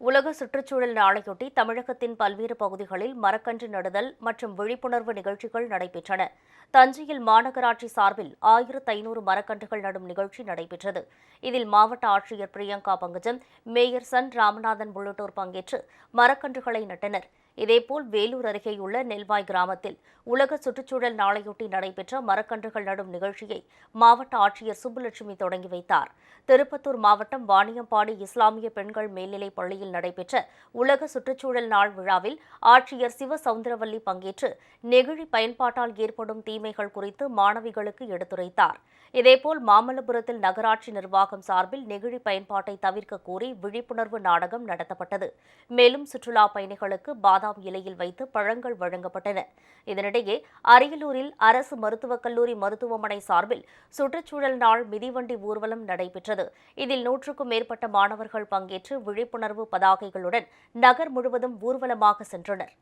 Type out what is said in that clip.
உலக சுற்றுச்சூழல் நாளையொட்டி தமிழகத்தின் பல்வேறு பகுதிகளில் மரக்கன்று நடுதல் மற்றும் விழிப்புணர்வு நிகழ்ச்சிகள் நடைபெற்றன. தஞ்சையில் மாநகராட்சி சார்பில் ஆயிரத்து ஐநூறு மரக்கன்றுகள் நடும் நிகழ்ச்சி நடைபெற்றது. இதில் மாவட்ட ஆட்சியர் பிரியங்கா பங்கஜம் மேயர் சன் ராமநாதன் உள்ளிட்டோர் பங்கேற்று மரக்கன்றுகளை நட்டனர். இதேபோல் வேலூர் அருகேயுள்ள நெல்வாய் கிராமத்தில் உலக சுற்றுச்சூழல் நாளையொட்டி நடைபெற்ற மரக்கன்றுகள் நடும் நிகழ்ச்சியை மாவட்ட ஆட்சியர் சுப்புலட்சுமி தொடங்கி வைத்தார். திருப்பத்தூர் மாவட்டம் வாணியம்பாடி இஸ்லாமிய பெண்கள் மேல்நிலைப் பள்ளியில் நடைபெற்ற உலக சுற்றுச்சூழல் நாள் விழாவில் ஆட்சியர் சிவ சவுந்தரவல்லி பங்கேற்று நெகிழி பயன்பாட்டால் ஏற்படும் தீமைகள் குறித்து மாணவிகளுக்கு எடுத்துரைத்தார். இதேபோல் மாமல்லபுரத்தில் நகராட்சி நிர்வாகம் சார்பில் நெகிழி பயன்பாட்டை தவிர்க்க கோரி விழிப்புணர்வு நாடகம் நடத்தப்பட்டது. மேலும் சுற்றுலா பயணிகளுக்கு பாதாம் இலையில் வைத்து பழங்கள் வழங்கப்பட்டன. இதனிடையே அரியலூரில் அரசு மருத்துவக் கல்லூரி மருத்துவமனை சார்பில் சுற்றுச்சூழல் நாள் மிதிவண்டி ஊர்வலம் நடைபெற்றது. இதில் நூற்றுக்கும் மேற்பட்ட மாணவர்கள் பங்கேற்று விழிப்புணர்வு பதாகைகளுடன் நகர் முழுவதும் ஊர்வலமாக சென்றனர்.